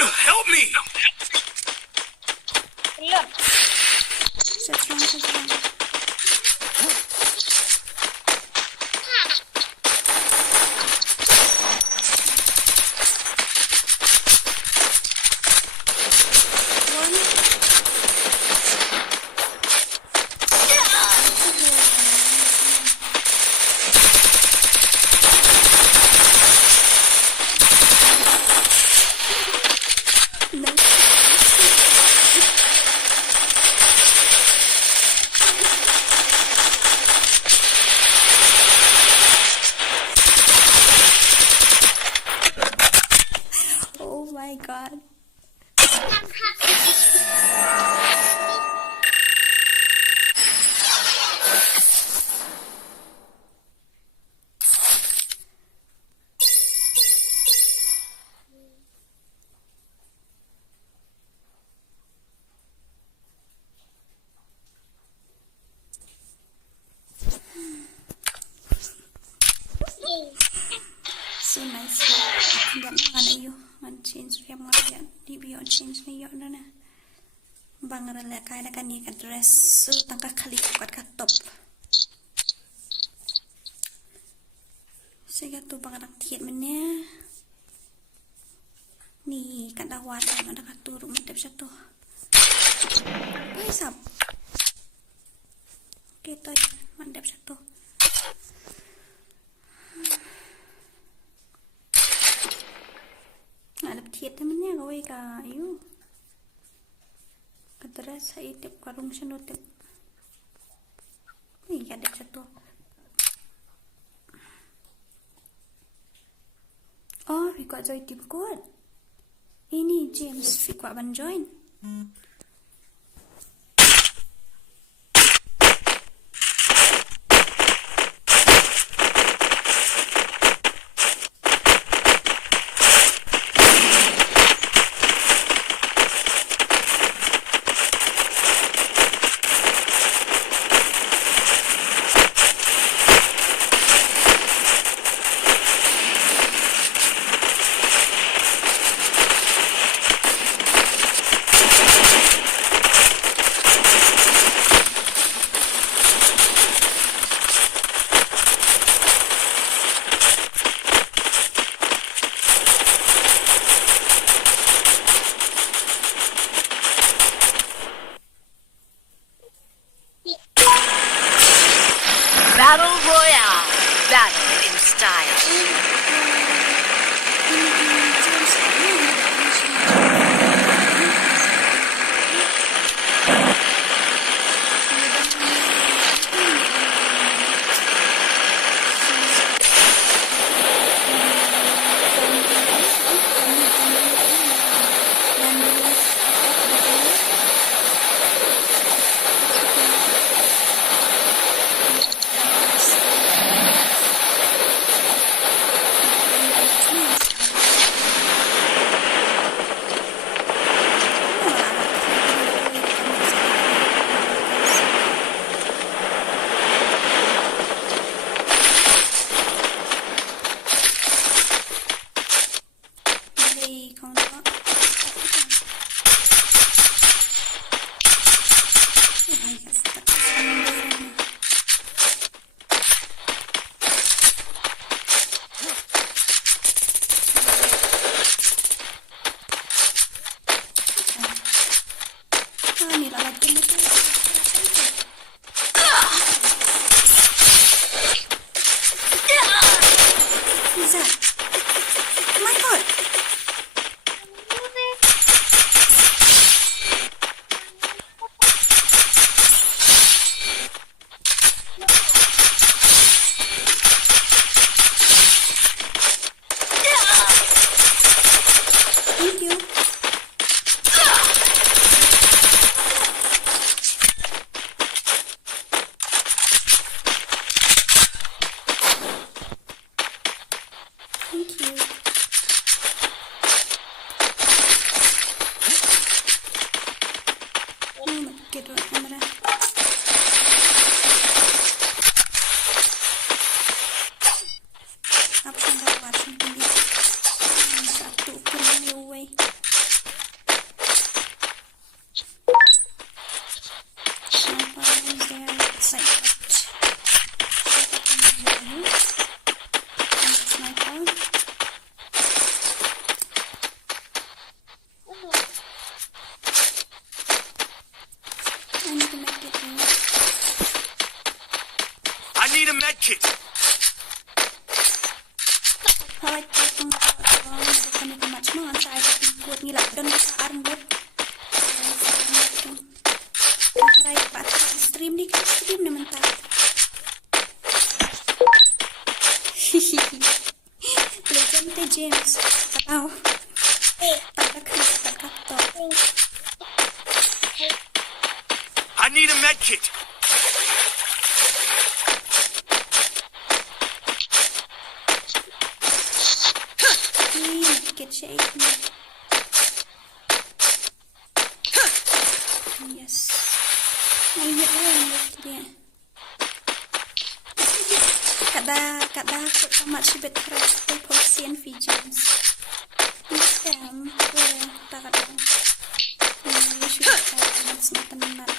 Help me! Belum. Set strong. Oh my god. So nice. Enggak mana yuk, man change yang mana ya? Di beyond change ni yuk nana. Bankerlin kai nak ni kan dress so tangka kali kat kat top. Saya tu bangerang tiat mana? Ni kan dah wadah ada kat turun mantap satu. Baik sab. Kita mantap satu. Ada tiat temennya kau ika, ayu. Kadang saya tip karung senut tip. Ni ada satu. Oh, Rika join tim kuat. Ini James Rika ban join. Battle Royale. Battle in style. I need to make it. I need a med kit. เพราะว่าจะต้องคนนี้ก็มาช่วยงานใจปวดนี่แหละดันมาสารบุตรอะไรปัดสตรีมนี่ก็สตรีมเนี่ยมันตายเลยจำแต่เจมส์เอาตัดกระคือตัดกระต่อ I need a med kit. Get shape. Yes. Now you get one left there. Kada put so much bit correct to portion features. This them taka. You should that's not a nut.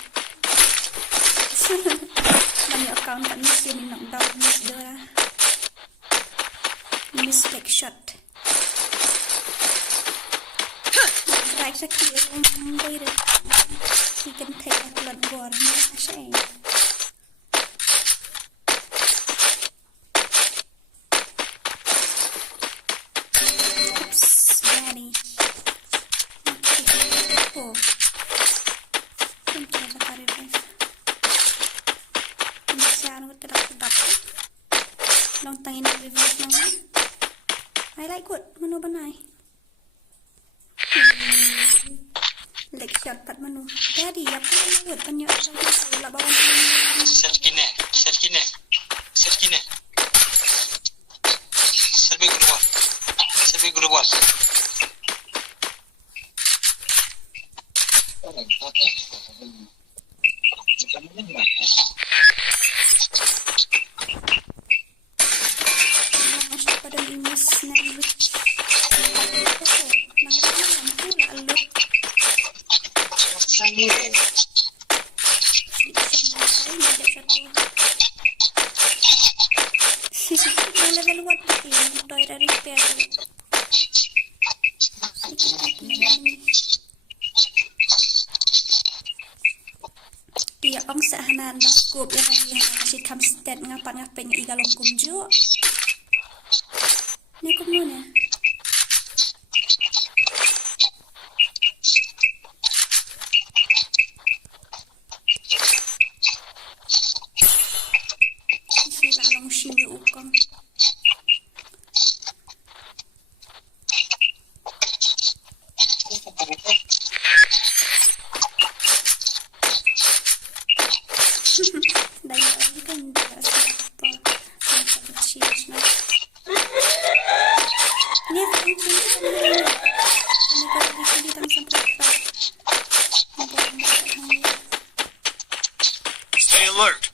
Money account kan mesti ni nak down Miss Dora. Mistake shot. Right sa clear yung later. He can take a blood water na siya eh. Oops, daddy. Oh. Punta sa ka-revive. Masyado ko tadak-tadak. Long tangin na revive naman. I like good. Mano ba na eh? Leg shot pat manu. Daddy, apa yang buat banyak sangat lah bawang. Serkine. Serbi global. Masuk pada imus na level what toilet repair. Iya ang sahanan na scope yang dia kasi kamsted ngapan igalong kumjo. Ni kumuna. Sila lang siya ukang. Stay alert.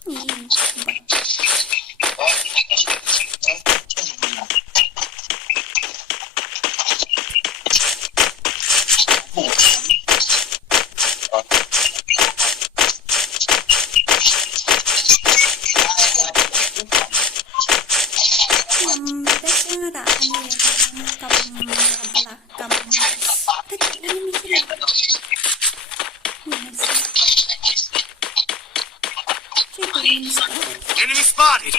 Enemy spotted.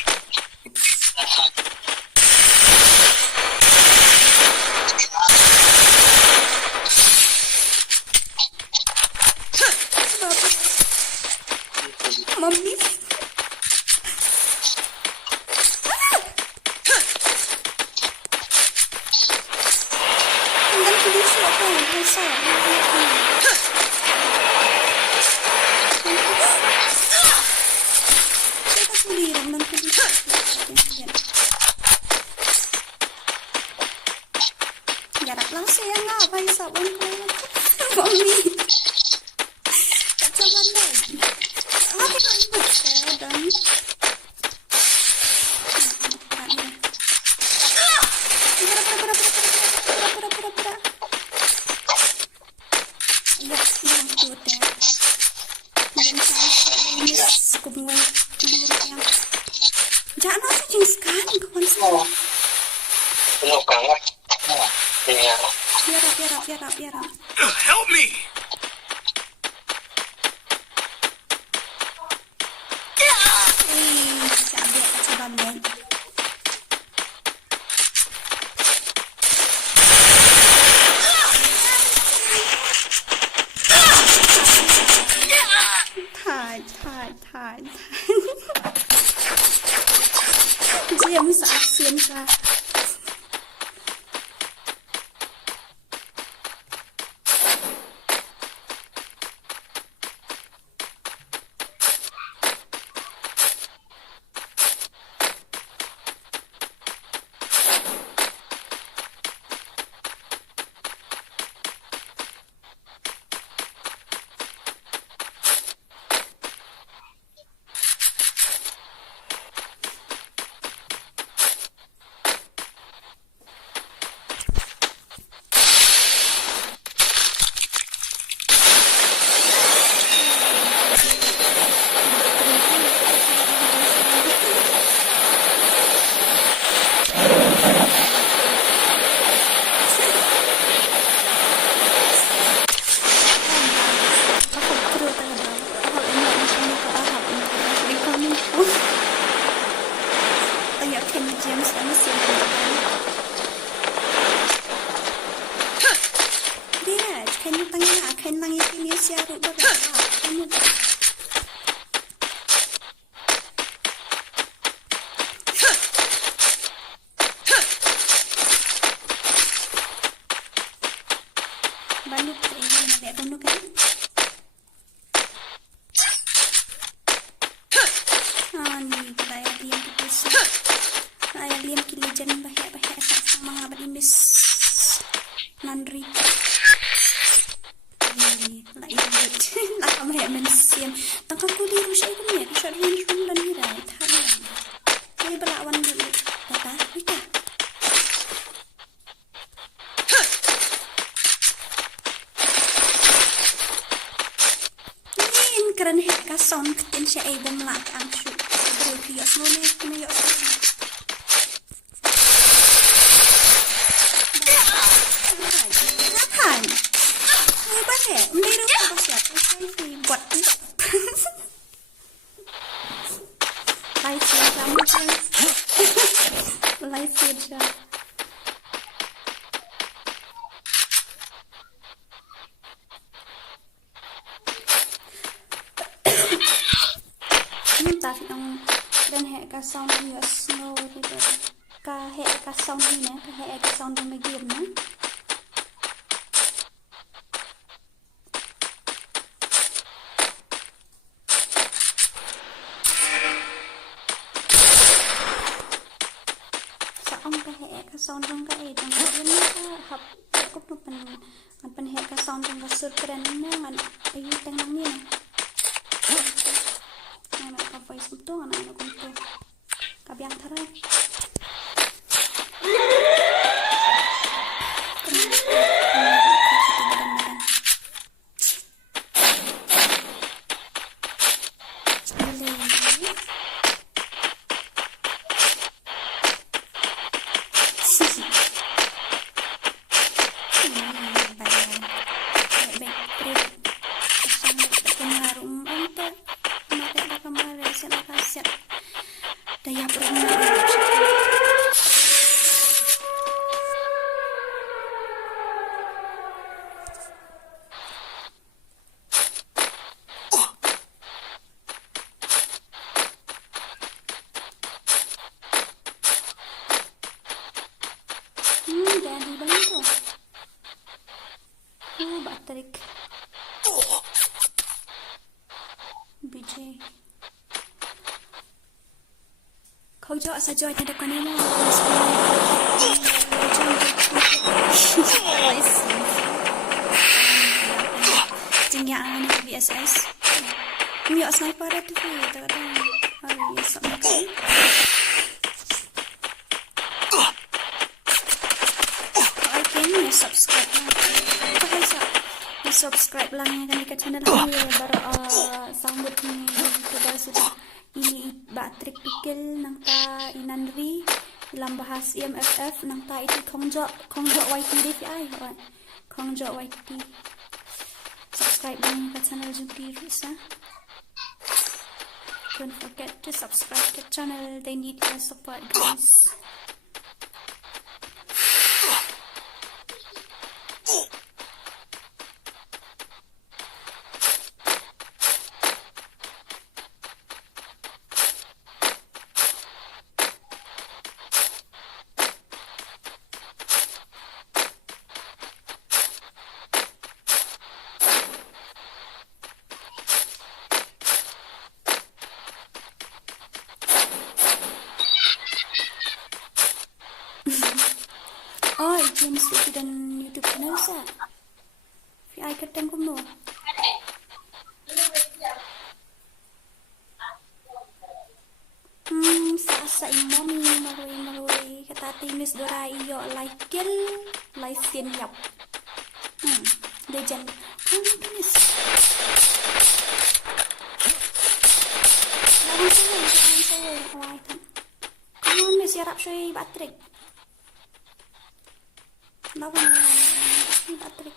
Mommy. Hanggang tulis ako. Basa. Garap lang siya nga. Kaya sa one ko. Mommy. Kacaman na. Ate ko ang basta. Dami. Jangan masuk jenis kan, kawan saya. Penuh banget. Biar. Help me. Diam sa. Kerana heka sound ketin siya ay bumlak ang shoot. Berarti yos nune kena yos. Kapan? Ay bakit? Hindi rin ko siya. Ay buat itu. Live food kamu kan? Live food siya. Tapi ang dan heka sound ya snow itu. Ka heka sound ini, ka heka sound yang begini na. Sa ang ka heka sound yang ka itu, ini ka hap cukup no pan heka sound yang ka surkeren na ngan ayu tengang ni. Voice itu anak-anak untuk kabiang tarai. Baterik BJ kau jawab saja ada kau ni mau tinggi angin BSS ni sniper itu tak ada hari smak subscribe lang ya kan di channel kami baru sambut ni kita sudah ini batrik pikil nang ta inandri Lambha syiemFF nang ta itu khongjo YT DPI khongjo YT subscribe lang ke channel Jumpi Rusa. Don't forget to subscribe to channel, they need your support guys. mesti dan YouTube channel sa. VI keteng kuno. Sa imami marui kata timis Dora iyo like yap. Legend. Timis. Lawan saya. Why? Come on, Miss Yarap Shui Batrik. Lawan Batrik.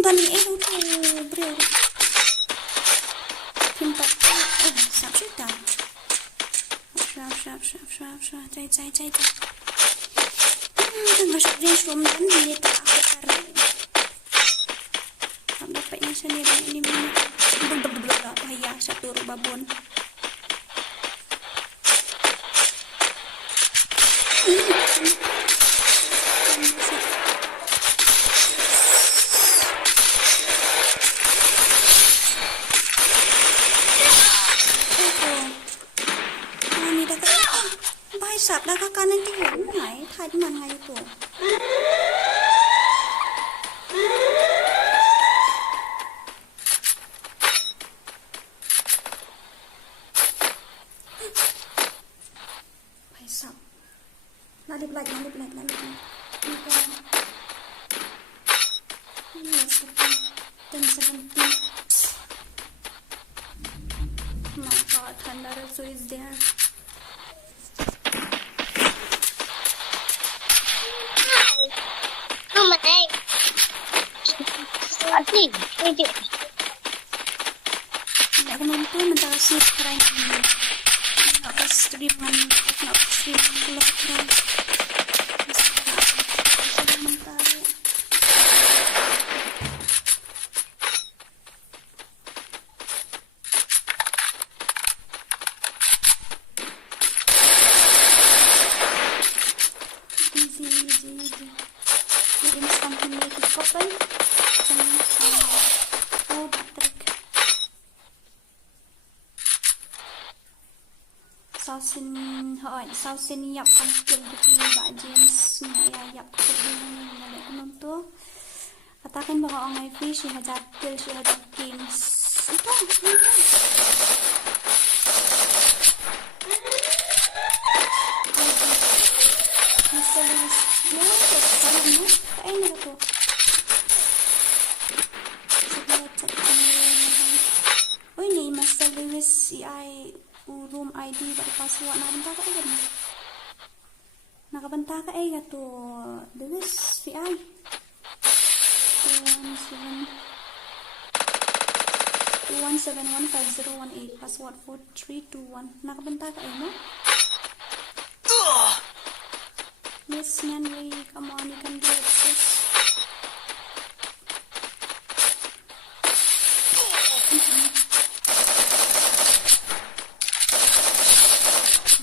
Dali tu bro. Kimpak. Sap cerita. Shrap. Cai. Masuk dia suam dan dia tak tarik. Tak dapatnya sini dan ini minyak. Bahaya satu babon. Sap dah kakak nanti ngai thad man ngai tu. Bai sap. Lalip lagi. Yes, dan 17. My God, Thunder also is there. Aku nonton mentasi keren ini. Apa streaman keluar keren. Sau xin yap ang skill di ba James na yap ko din na kuno to katakan baka ang may fish hajat kill si hajat games ito misalis yo parang mo ay na to oy ni misalis ai room ID ba password nakabanta ka ay gato this VI 2171501 password 4321 nakabanta ka ay no Miss Nyanri, come on, you can do it sis.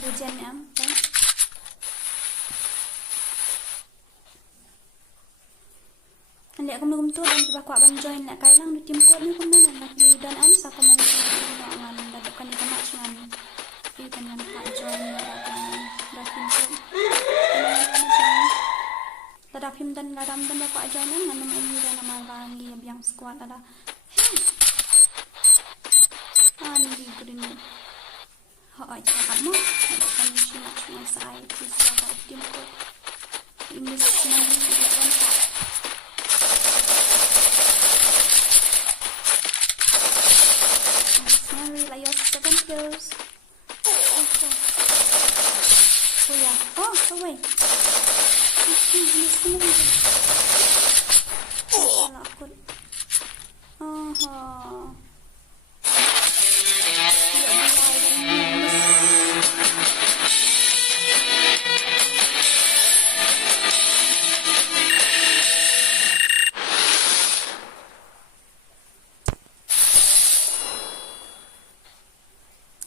Hujan okay. Hindi ako magumto dan tiba ko abang join na kay lang tim ko ni kun na di dan an sa comment ngan dapat kan ka match ngan you can ka join na dapat him dan Naramdaman mo pa dyan ang ano maira na marangi yung squat ada. Hey! Hindi ko rin mo. Ay, kakak mo. Hindi ka nyo siya sa ay. Please, kakak din ko. Inis na nyo. Ilan pa. Sorry, layo sa 7 kills. Okay. Kuya. Oh, away. Inis na nyo. Wala ako. Aha.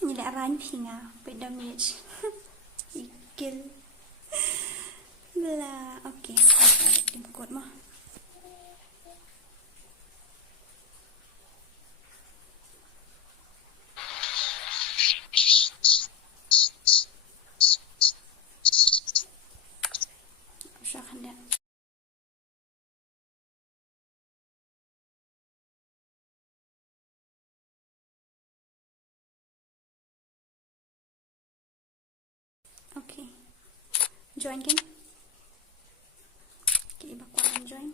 Nhìn lại ránh thì ngào với damage kill là ok điểm cột mà sao khăn đẹp. Okay, join game. Okay, bakalan join.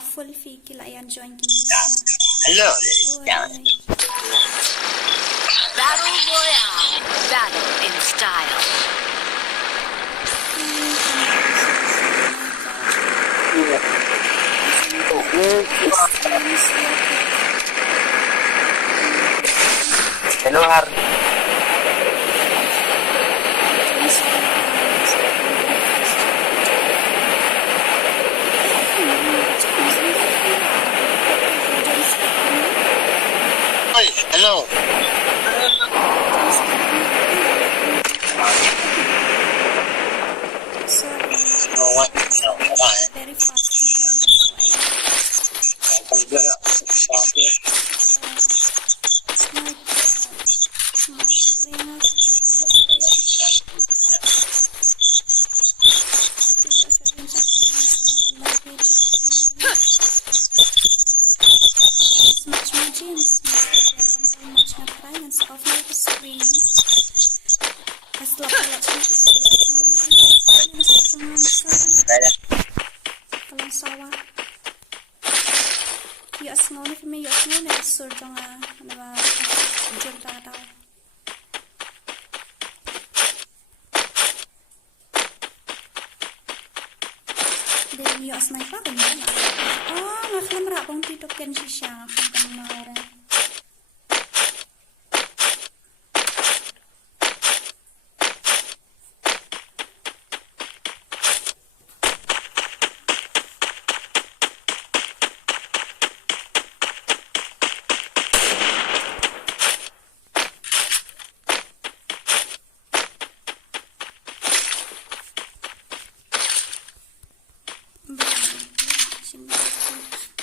Full fake kila ayan join kini. Hello. Oi. Battle Royale. Battle in style. Hello, Har. Oi, hello. Oh, what? No, why? Very fast to join Không biết ạ. Sao thế? Đây đây. Kalau sawah, ya sengaja ni kami ya sengaja ni sur jangan apa jom tak tahu. Dari ya sengaja apa kan? Oh, nak kelamar apa untuk token sisa nak kelamar.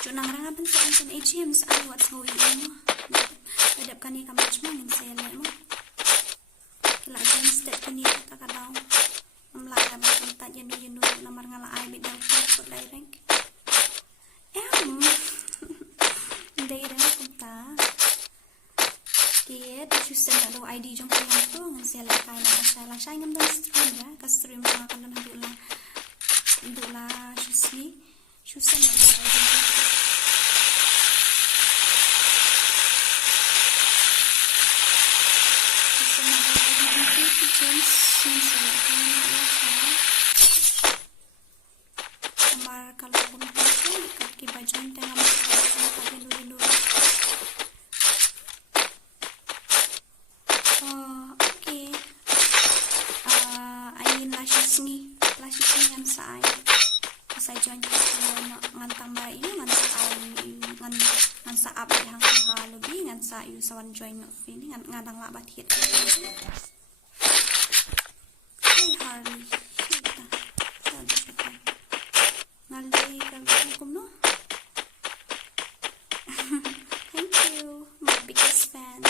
Nang bentuk anten AGM saya buat soi ini. Hadap kani kamu cuma ingin saya lihat mu. Kila jenis step kini kita kadang memelayan bentuk jendu nomor ngalah ai bidang untuk direct. Dari dah kita. Dia terus ada ID jom saya tu ingin saya lihat kailan saya ingin dan stream ya, ke stream sama kan dan hadullah susah nak. Kemar kalau pun pasal kaki baju tengah makan dulu. Okay. Ayin lashes ni yang saya join ngan tambah ini ngan sa up yang lebih ngan sa you sawan join ini ngan ngadang lah batik. Harley, ngalay kagum no. Thank you, my biggest fan.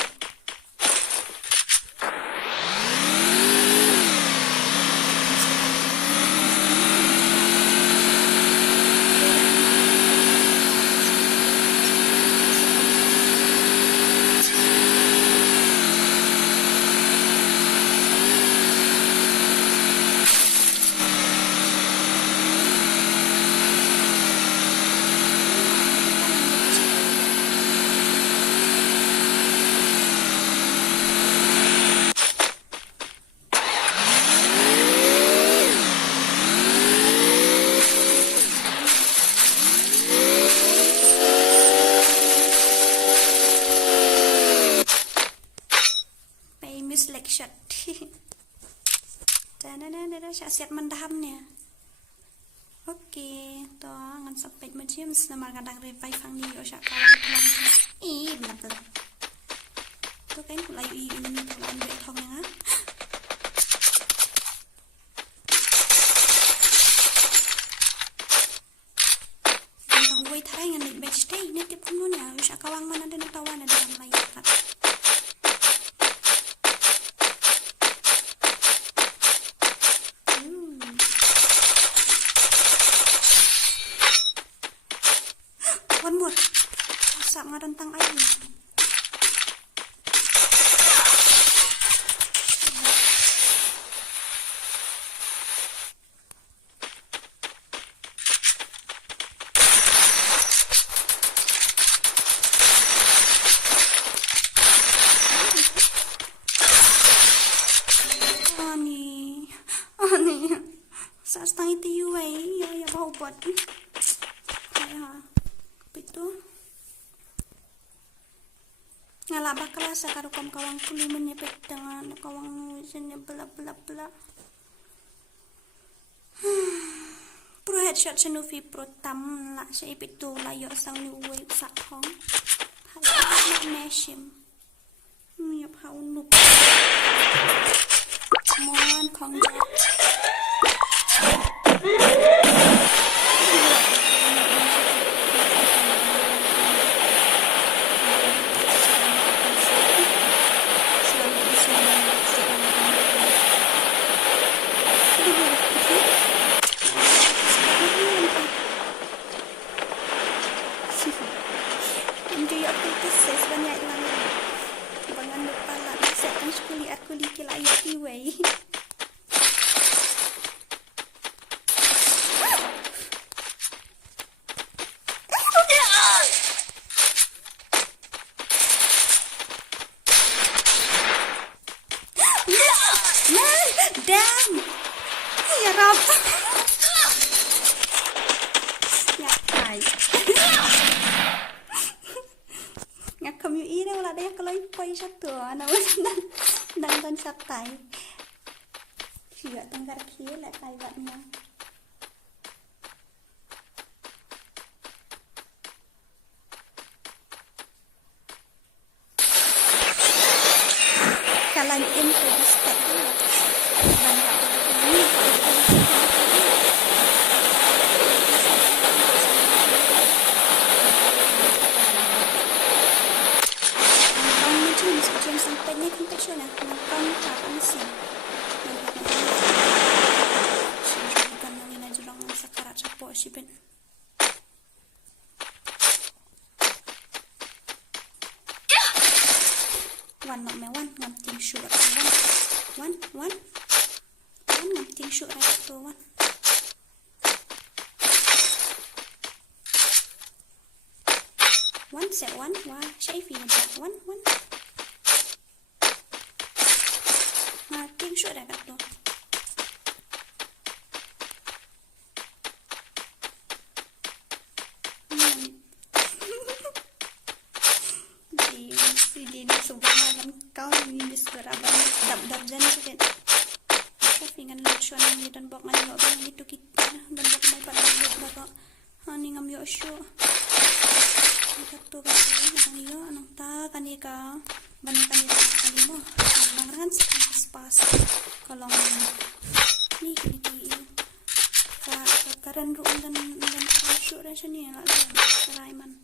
Shot. Saya siap mendahamnya. Okey, to ngan sampai macam nama kadang revive hang ni osyak kawan. Benar tu. Tu kan pulai ini pulai rynthong ya. Tentang wei thai ngan batch day ni tip kuno ya osyak kawan mana ada tawan ada dalam layar kat. Rynthong air. setang itu ya bau buat ya itu ngalah bakal sekarang kawan kulit menyepet dengan kawan jenis bela pro headshot senufi pro tam lah saya itu layak sang niuwe sak hong nak nashim ya bau nuk mon kong damn ya Rob ya guys ya kamu ini wala dia kalau ipoi satu ana dan satai siya tanggar kila kaibatnya kalian info di step one not me one ting shoot one ting shoot right to one set one wah saya feeling that one ting shoot right to kau ini berapa dap dan itu tapi dengan lucu ni dan bok ngani orang itu kita dan bok mai pada bok hani ngam yo show itu kan ini yo anak ta kan ika banikan ini mo bangran spas kalau ni karen ru dan show rasa ni lah Raiman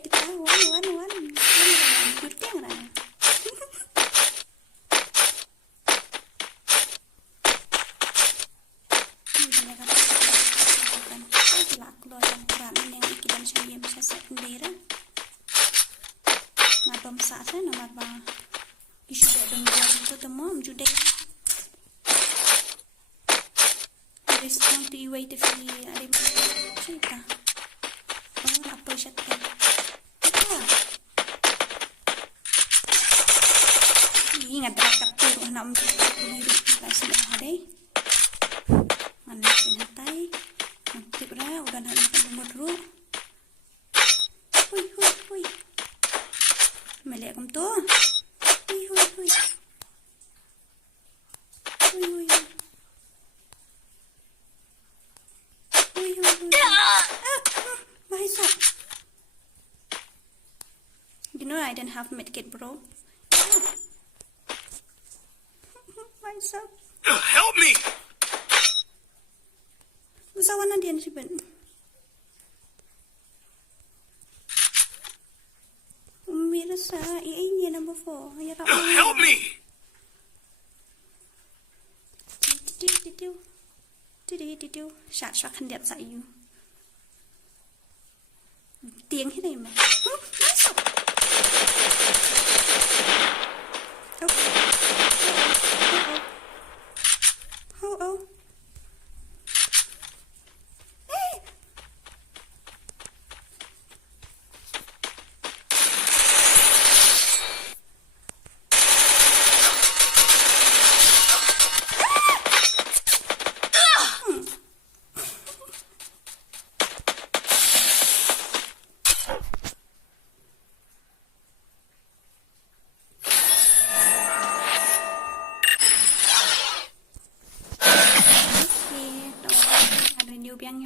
kita one good yang rana ini kan keluar yang peranan yang ikidan saya bisa set sendiri ngadom saatnya nomor bang isu dan itu temu judek terus nanti wait if ada cerita apa cerita ingat dekat tu nak diri kasih hari anak penyatai nanti udah nak nomor ru hui melihat kamu tu hui Mahisa you know I didn't have medkit bro myself. Help me! Usahawan na diyan si Ben. Umira sa iinya na before. Help me! Shot kandiat sa iyo. Tiếng thế này mà. Oh. Hey.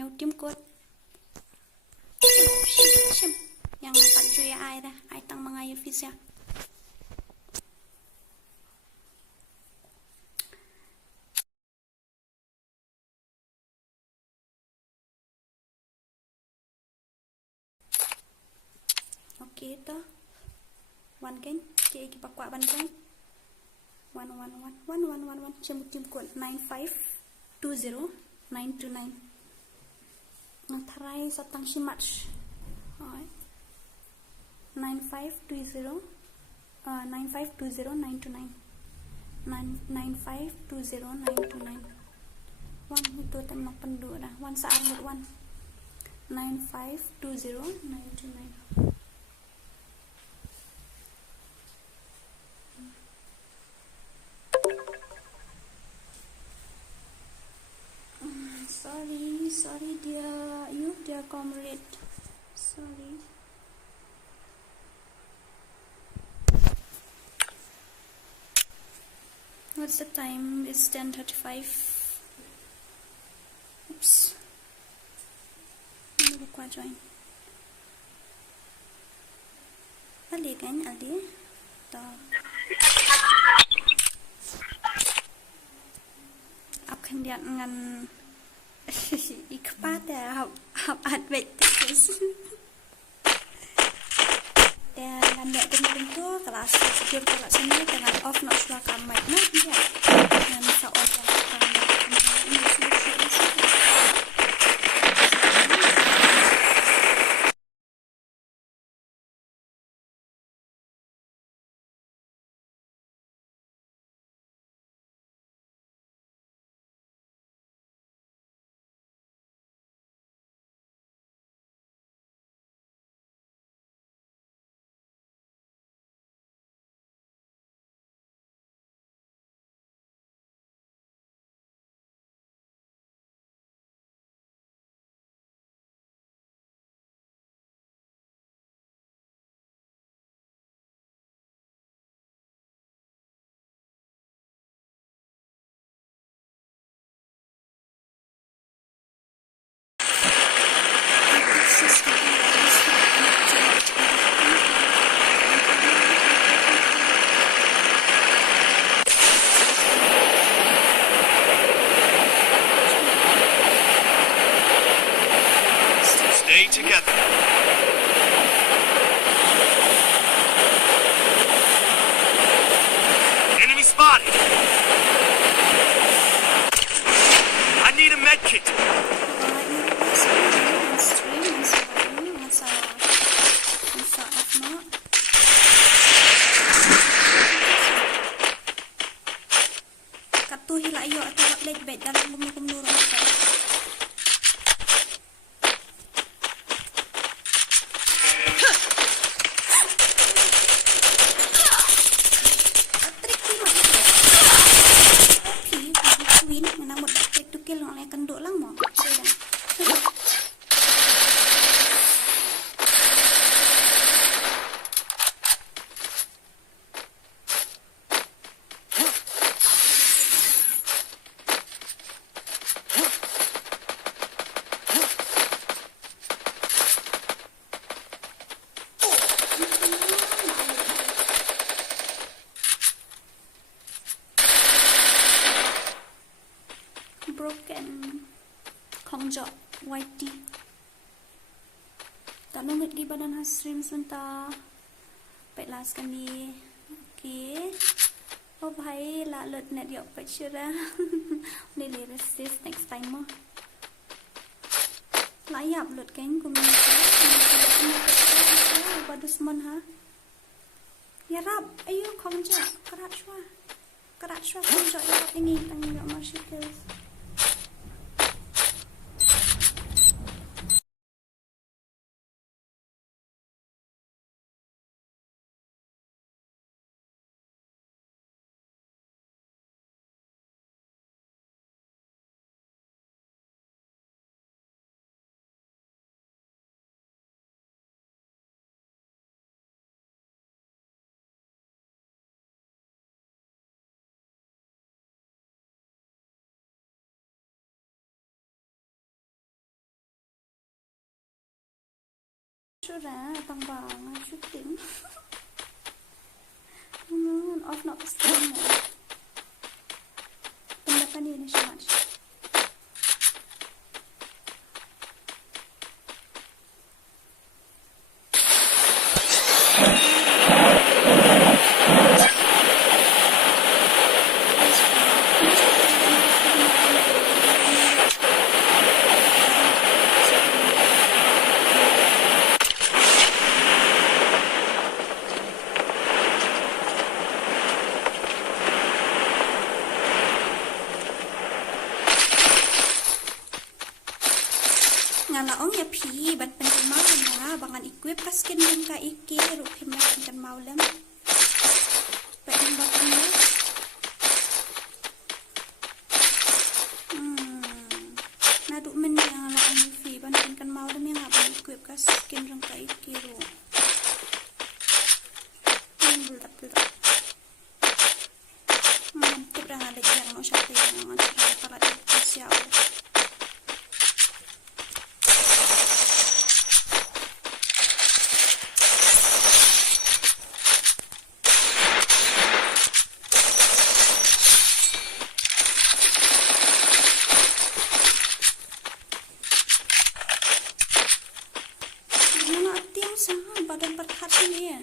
heo tiêm cốt shim yang tak cuy ai dah ai tang mangai fish ya. Okay ta one keng ke ki pakwa ban keng 111 chim tiêm cốt 9520929 nang tharai satang shimach 9520929 9520929 one itu tem nak pendu dah one saat one 9520929 sorry dear comrade, sorry. What's the time? It's 10:35. Oops. Lupa join. Ali kan Ali. Tak. Akan dia dengan ikpada hab advertis. Dan ambil tentu kelas secure kelas sini dengan off not suara mic nak dia. Dan sa off Stay together. Enemy spotted. I need a med kit. Katuh hila ayo atau lek bed dalam kumur broken kongjok whitey tak nunggu di badan hasrim sebentar baik last kali okay oh bhai la lut net yok baik syurah nilai resist next time mo layap lut kan kumina badus mon ha ya rab ayo kongjok kerat shwa kongjok ya rab ini tanggung yok marshikels Sudah, tambang, shooting. Off not pasti. Pendapat ini sangat. Ngalaong ya pi bat penting mau na bangan equip kaskin yung ka iki rukim na kan mau lem penting bat ni nadu men yang ngalaong ya pi ban kan mau lem yang abang equip kaskin yung ka iki ru bulat mantap dah ada yang mau siapa yang antara para siapa. Badan berhati ni ya.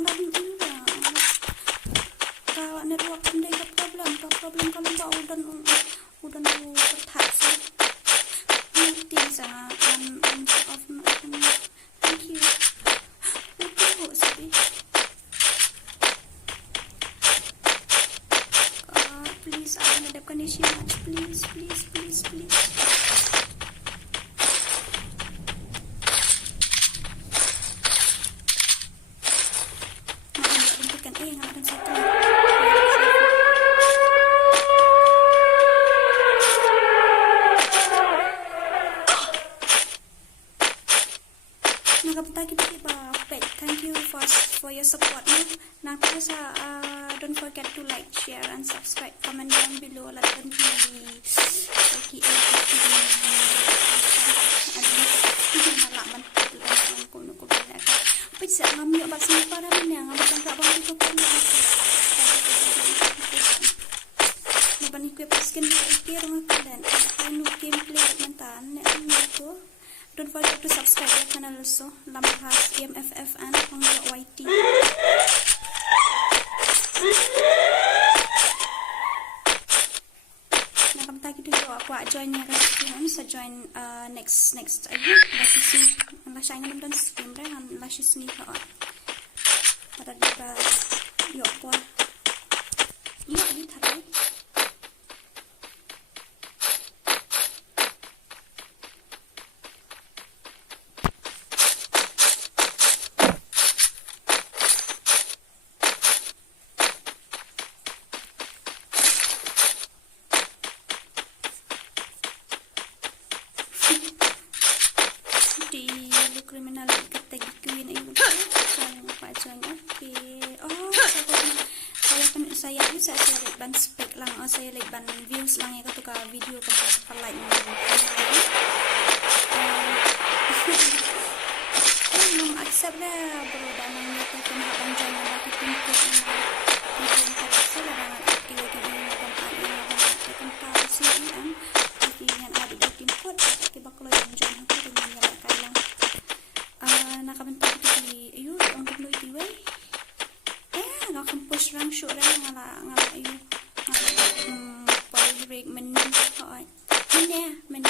Lagi juga. Kalau network pendek problem kalau tak udah berhati. Nanti saya on off. Thank you. Itu sih. Please, I need a connection match. Please. Thank you for your support. Now, please don't forget to like, share, and subscribe. Comment down below. Like and bisa ngambil obat semua pada mana ngambil tak bang itu kan naban ikut paskin ikir ngakadan anu gameplay mentan itu. Don't forget to subscribe our channel also. Lambha syiemFF and YT. Nakam tagi dulu aku join nya kan sa join next aja la shaingan dan stream dah la shisni ka pada kita yo kwa yo ni tharai kriminal kategori queen ayo Pak Join. Oke. Oh, saya lihat ban spek lang saya lihat ban views lang ya ketika video ke like belum accept lah bro dan itu kena ban join lagi timkut ini saya dengan aktif ini kan pahsyntiew kan yang ada di timkut tiba kalau yang join itu dengan yang kailang nakabentuk di ayo untuk lu itu way ngakam push rang shoot ngala ayo ngala break men hoy men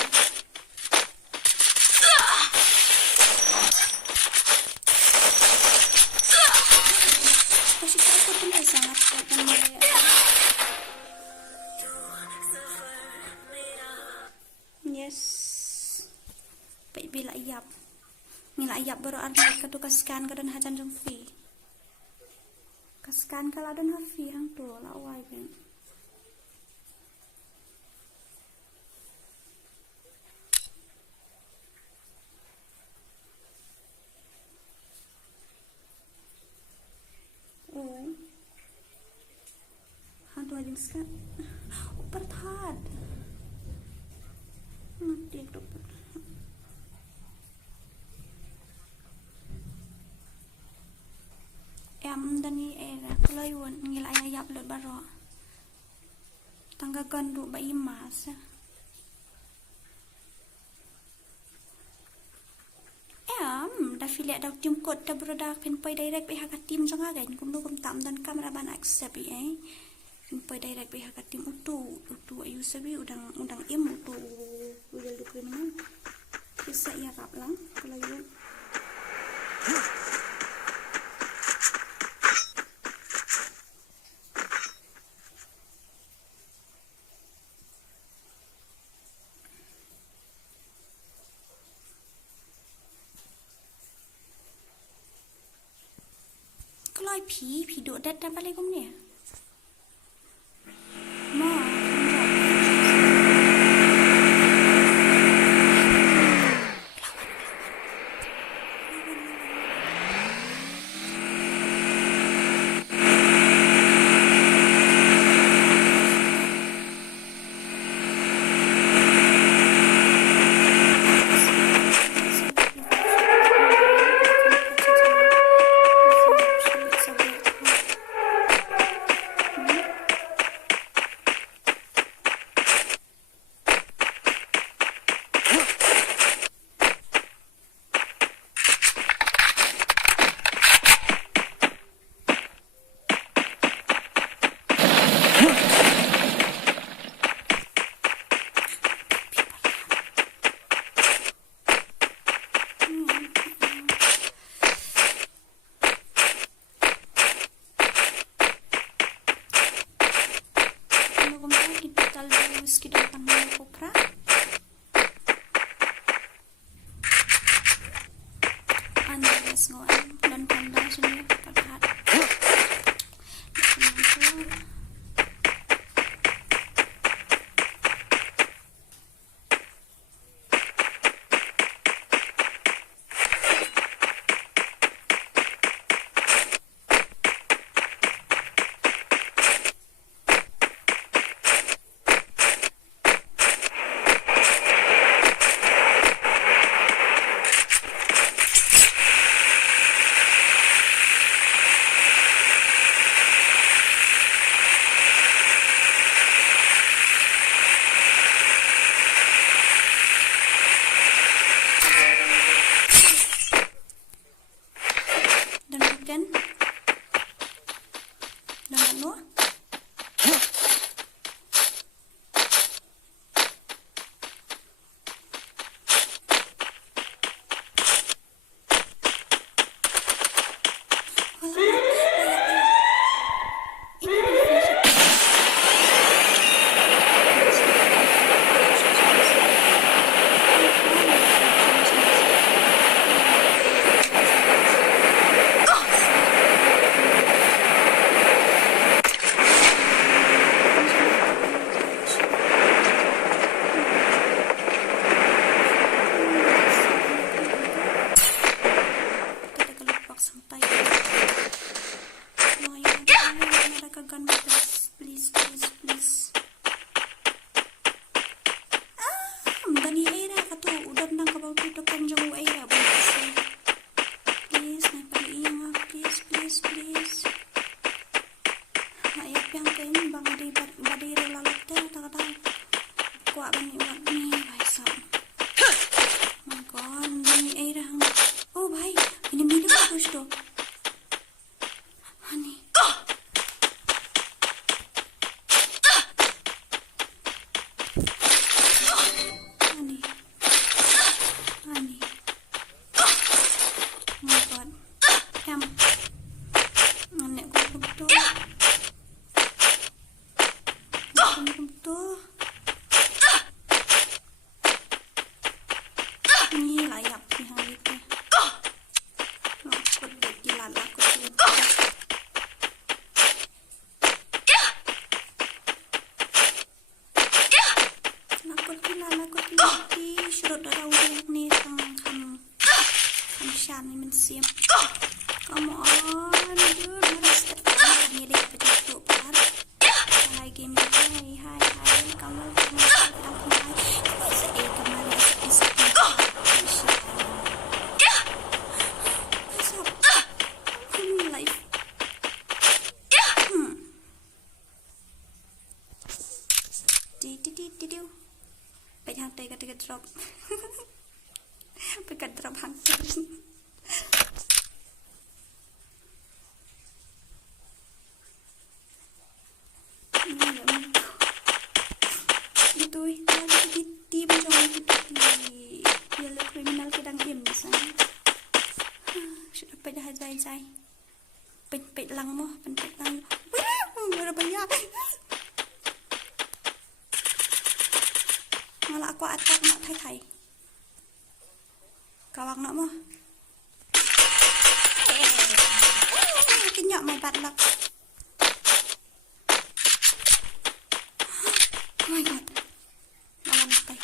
kasi ako pun sangat kan yes baik bila iap nila iap baru arti kadu kaskan kadan hajan jong fi kaskan kala dan hafi hang tu lawai kan oh hang tu ajeng skan upar thad nanti dokter ayam dani kalau yun ngil ayap lot baro tangga gandu ba imas da filet da tim kod da broda pin poi directไปหากับทีมจังกันกุมดูกุมตามdan kamera ban accept pin poi directไปหากับทีมutu ayu sabi udang im utu udang du kriminal bisa ya rap lang kalau yunผีโดดดัดดับอะไรกุมเนี่ยหม้อCome on, dude. What is that? Ini dia pejabat par. Hi game. Hi. Kamu sudah pada hazai-zai. Pet lang mo, pet lang. Berapa? Malah aku atak nak thai. Kawang nak mo. Kenyok mai bad luck. Oh my god. Malam thai.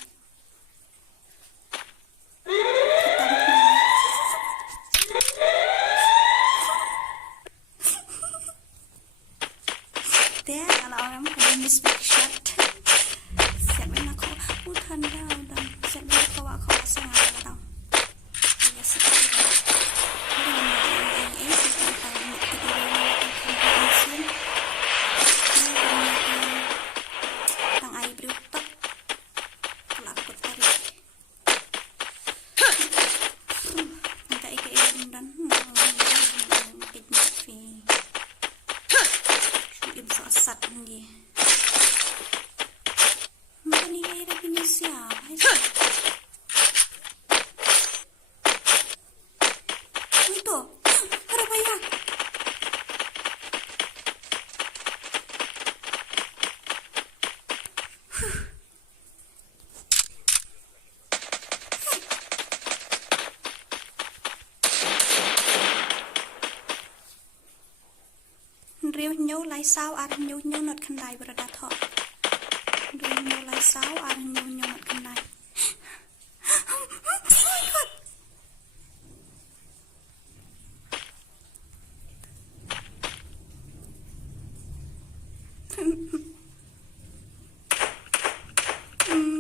There, kalau orang mau miss big shot. Siap nak kau utan dah dan siap nak kau sangat dah. Ya sih. Tang air berutak. Kalau aku tarik. Nanti ikan dan kejap fi. Dia bisa asat dia. Macam ni dia punya siapa? Itu, berapa ya? Riu nhau lại sao nhau nốt khăn đài bữa đã thọ. Riu nhau lại sao nhau nốt khăn đài.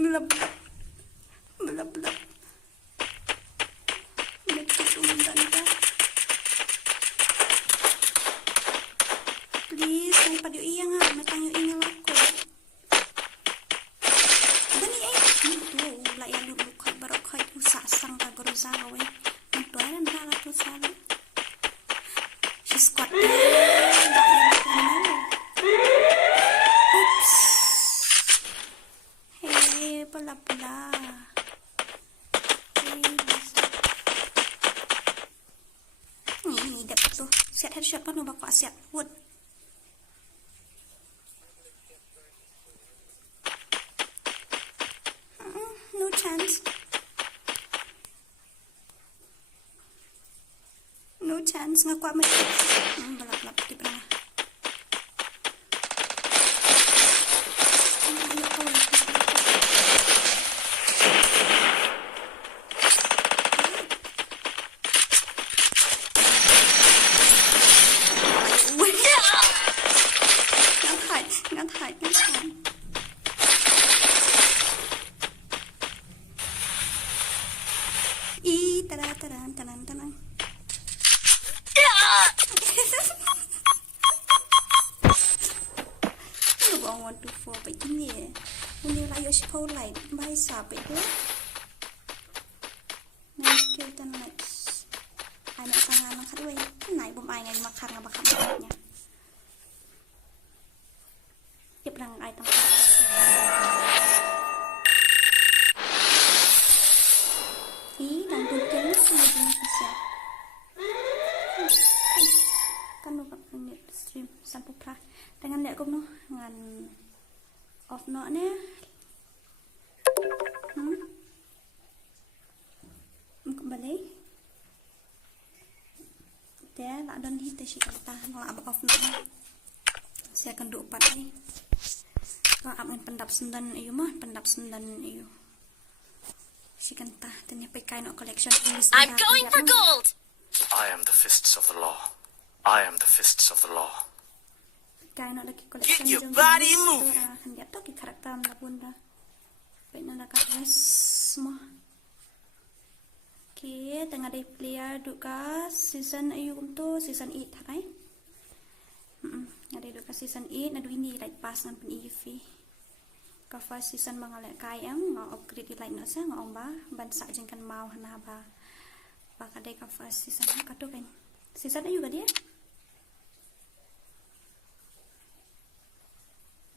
Blub blub blub. Please, may padiyo iya nga. Matang yung ingal ako. Dani ay. Ito, layan lulukay. Barok kay usasang kagaruzawa eh. Ito ay nandala to sana. She's got oops. Hey, pala. Ini dapat tuh. Siap headshot pa no ba ko siap wood. No chance. No chance nga kwa may balap-lap di pa na. Ngắt hại. Tanang. Ano ba ang 1, 2, 4 pa ini eh? Hindi layo si Paul light. Bahay sabi ko. Nag-kill the next. Ay, nasa nga ng kariway. Nay, bumay nga yung makar nga baka makat niya. Tip lang ang item. Dan bunting semua bisa. Kan lupa ini stream sampai pra. Dengan lihat kau dengan off notnya. Kembali. Dia nak dan hit si kata kalau abang off notnya. Saya akan dupat ni. Kalau abang pendap sendan iyo mah pendap sendan iyo. I'm going for gold! I am the fists of the law. I am the fists of the law. Get your body moving! Okay, tengah ada player duka season ayum tu season 8 hai. Ada duka season 8 nadu ini like pass nan pen EV. Ka first season mangalek kayang ngau upgrade di lain nasa ngau ba bansa jengkan mau hana ba kadai ka first season ka tu kan season ayu ga dia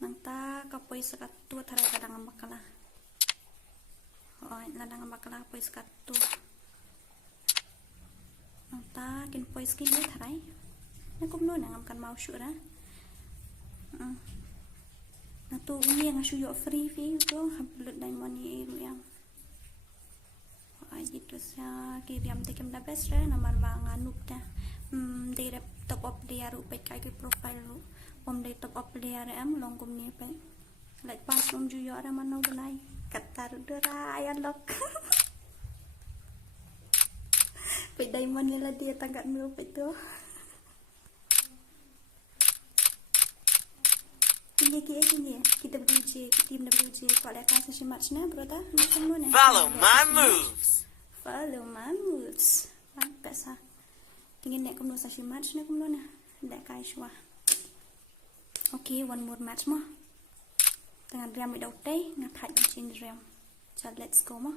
nanta ka poi sakatu thara kadang makala ladang makala poi sakatu nanta kin poi skin dia tharai na kum no na ngam kan mau shu ra na tu ni nga shu yo free fi tu hablut diamond ni ru yang ai gitu sa ki diam te kem da best ra na mar ba nganup ta de rep top up dia ru pe kai ke profile ru om de top up dia ra am long kum ni pe like pas om ju yo ra mano belai kata ru dora ayan lock pe diamond ni lah dia tanggat mil pe tu ini kita WJ tim WJ kalau ada kasih semat na brother macam mana Follow my moves. Biasa tingin nek kumno sa semat na kumno na dak kai shwa okay one more match mo tengah ram mi dau tay nga thaj chin ram so let's go mo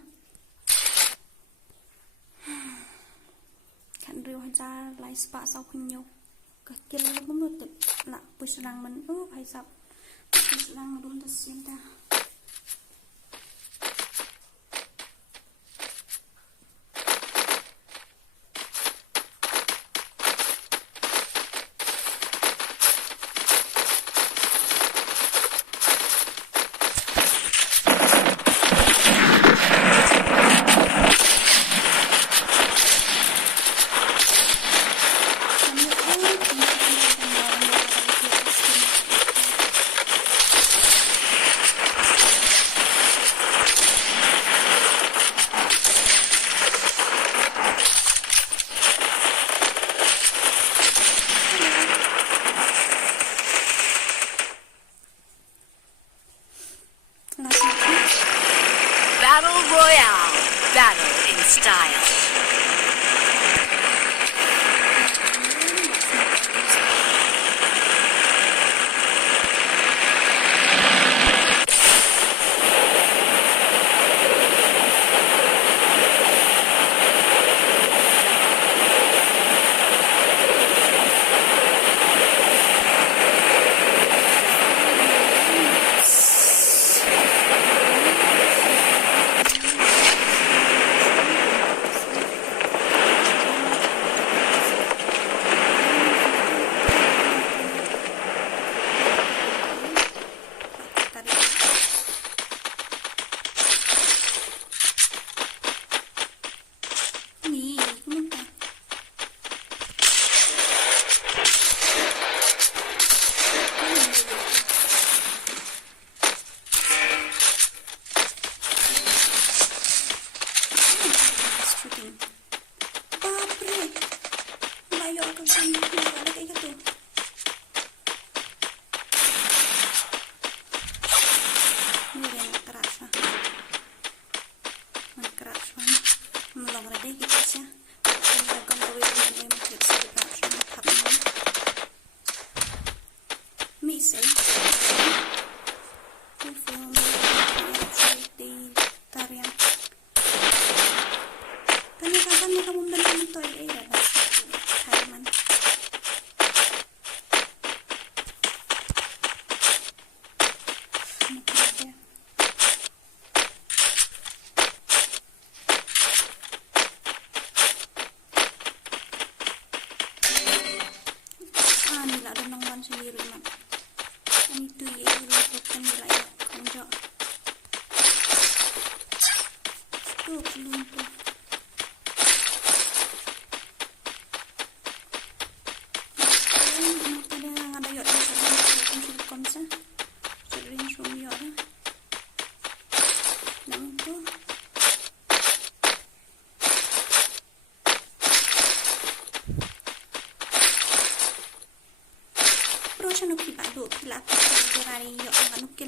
kan riu haja lai spa sau khun nhau ka kel kumno tip la push rang man hai sap push rang dun ta sim ta Battle Royale. Battle in style.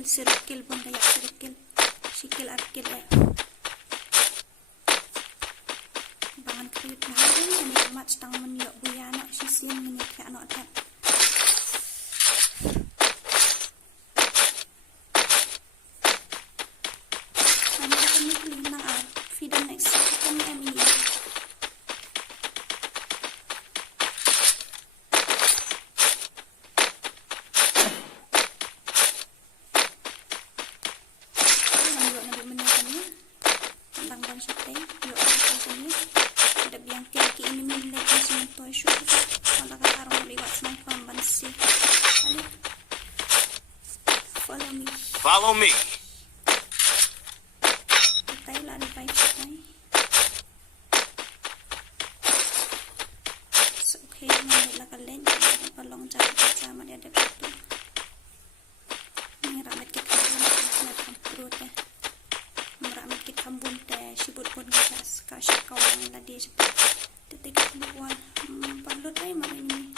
Sirkil pun kayak sirkil sikil arkil bangan kredit mahal ni mat stang meniok buya anak sisien menik ya anak tak kami akan mikli nang video next kami ME Follow me. Tay là revive tay. So, okay, ngambil lah kalian. Palong cara mana ada betul. Ni ramet kita nak perut ya. Ramet kita kambun teh sibut pun gas kasih kawan lah dia sebab detik keluar palut ay mana ini.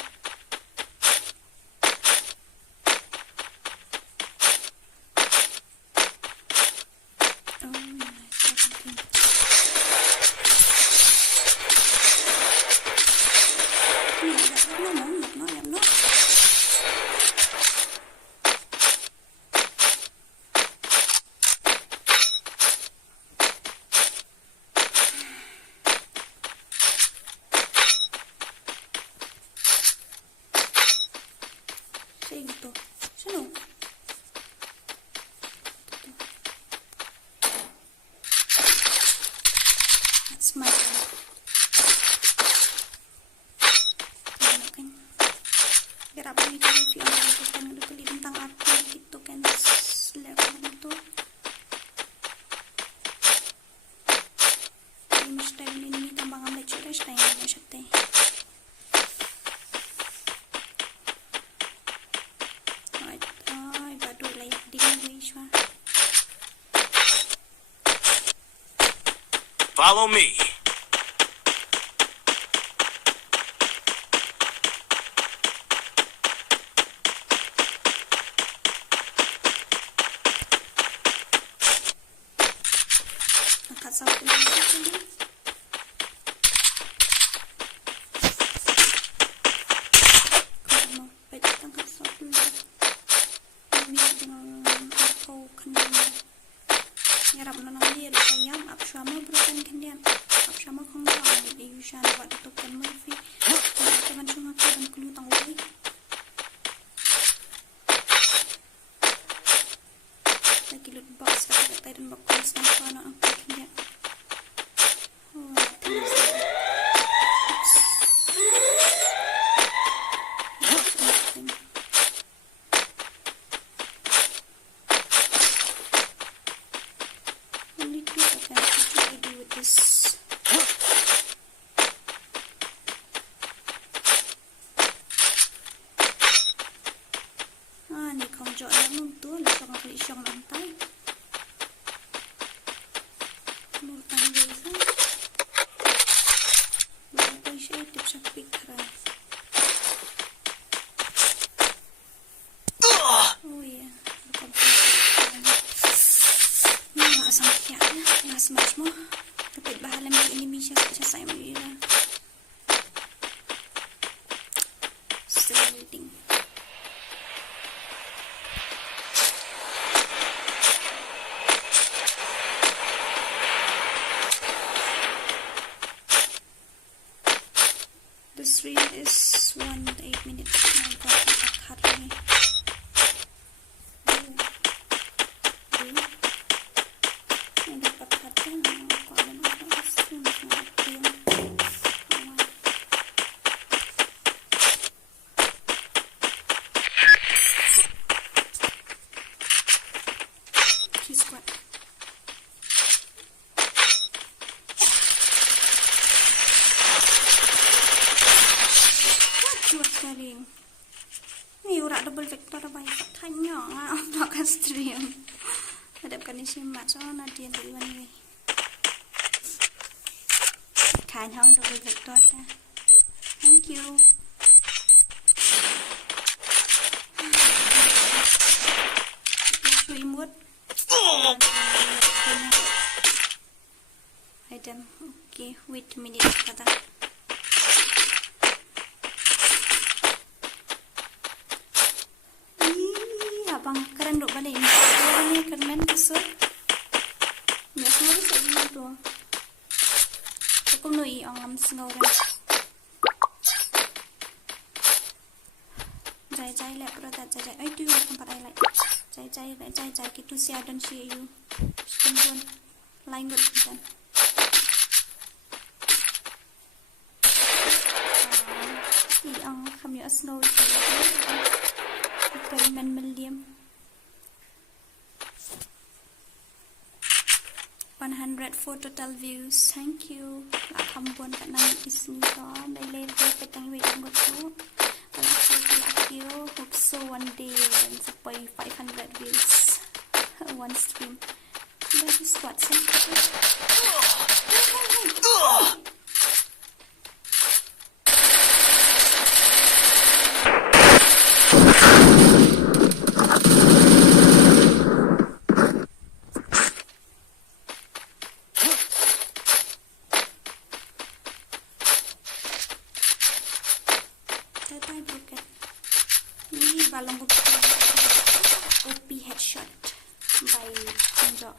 Gitu. Sino? Smak. Kan. Biar apa ni review aku kan udah beli tentang apa gitu kan level itu. Ini style ini tambah ngambil curah style ini sate. Follow me. Angkat satu lagi. Kalau baik angkat satu lagi. Ini dengan aku kenal. Nyarap nonang dia sayang ap sama berusan kendian ap sama kong tahu di yusan buat tukan movie teman sungai dan kelu tangui lagi loot box kata kata dan box tanpa nak apa kendian ni kong jauh dalam tu, langsung kali siang lantai. Nurtan biasa. Berapa saya tips aku keras. Oh iya, bukan. Ni nggak sampai ya, nggak semua. Tapi bahalam ini bisa saya mengira. Still waiting. The stream is 1 to 8 minutes. Oh God, I cut me. Ni urat double vector baik tanya nak kan stream. Hadapkan ni syimak soalnya dia dari mana ni. Kan hang double vector dah. Thank you. Remote. Item. Okay, wait a minute kata. Abang keren duk balik ni. Orang ni keren kesel. Ni semua tu sebab tu. Aku nui orang sengau kan. Jai lek berada jai. Ai tu tempat ai lek. Jai gitu si adan si you. Sembun. Lain gut kan. Ang kami snow. Permen meliam. 104 total views. Thank you. Lakambon kat nangit di sini to. By level petang wait anggot tu. Thank you. Hope so one day sampai 500 views. One stream. That is what balong OP headshot by Ninja.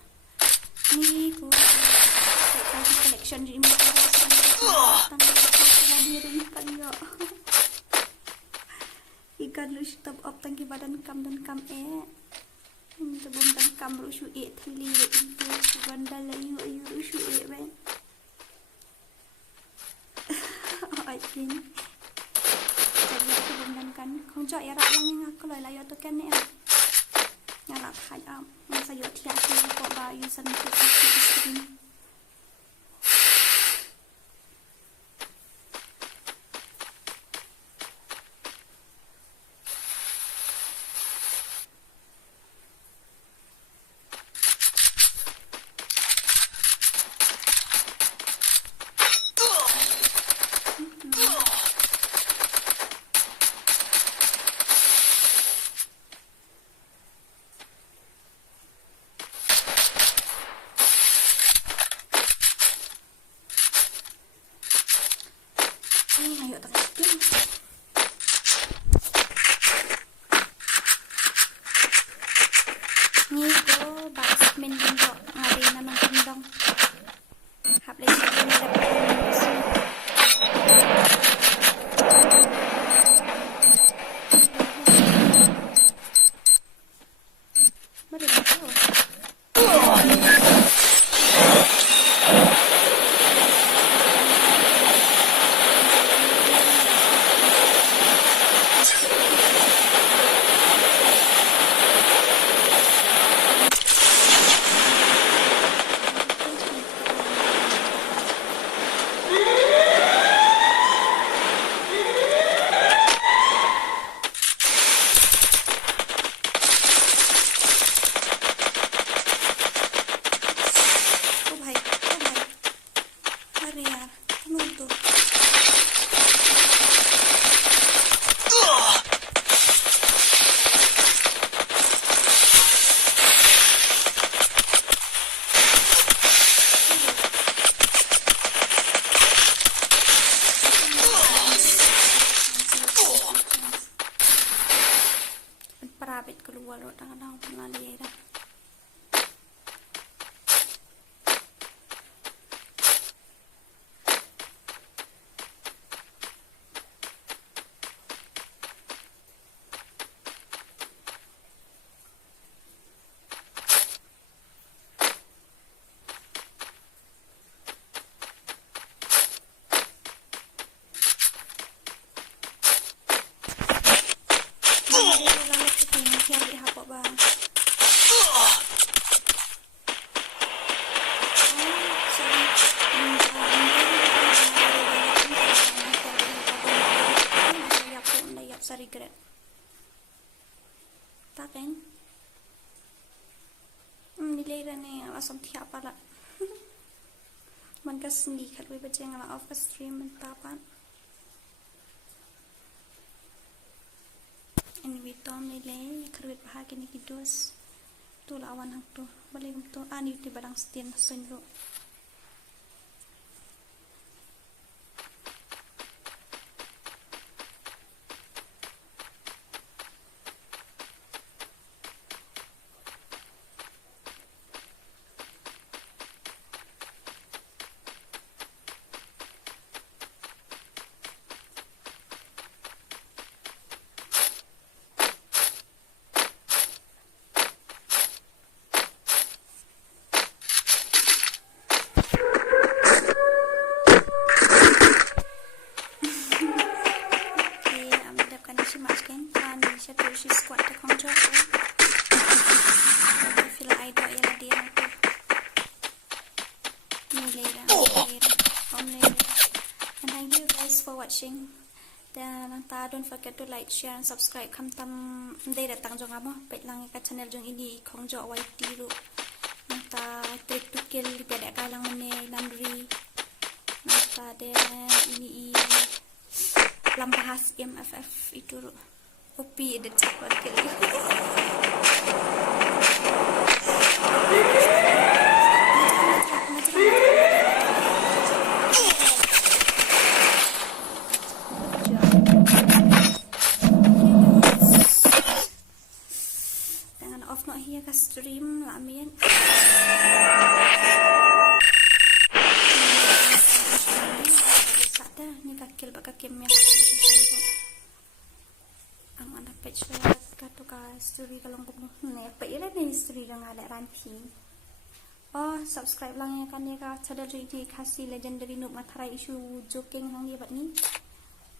Ni ko kasi collection di mo diri kanyo. Ikan lu stop up tangki badan kam dan kam sebelum dan kam lu shu thili itu bandal ayu lu shu ben. I think kan không cho era lang nga ko lay layo to kan ne nga la khai am nga sa yo thia chi ko ba yu san ko screen ayo tak spin. Ni ko batsman din ko ngari na ng tindong. Haplay sa kanila ko. Mari ba ko? Keluar orang pengalih dah. Regret tak kan nilai dah ni langsung tiap pala man ka sindi kat we baca ngala off ka stream mentapan ini tom nilai kerwit bahagi ni kidus tu lawan hang tu balik tu ani di barang setin senro Dan don't forget to like, share, and subscribe. Kam tam day datang jong amo. Pet lang ka channel jong ini kong jo YT ru. Nanta trick to kill di pedek kalang mene landry. Nanta de ini Lambha syiemFF itu ru. Opi edit buat kill. Off not here ka stream lah amin. Sada ni kakil bak kakim yang ang ada page ka to ka story kalong ko ne pa ila ni story lang ada ranti. Oh subscribe lang ya kan ya ka channel di Khasi legendary noob matharai issue joking hang dia bat ni.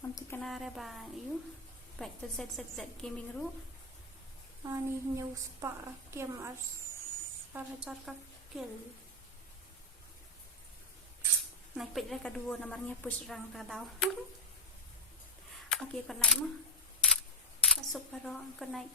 Untuk kenara ba you back to ZZZ gaming ru. Ani news pa game as para cara kill. Naik page kedua nomornya push rang tau. Okey, kon naik mah. Masuk baru kon naik.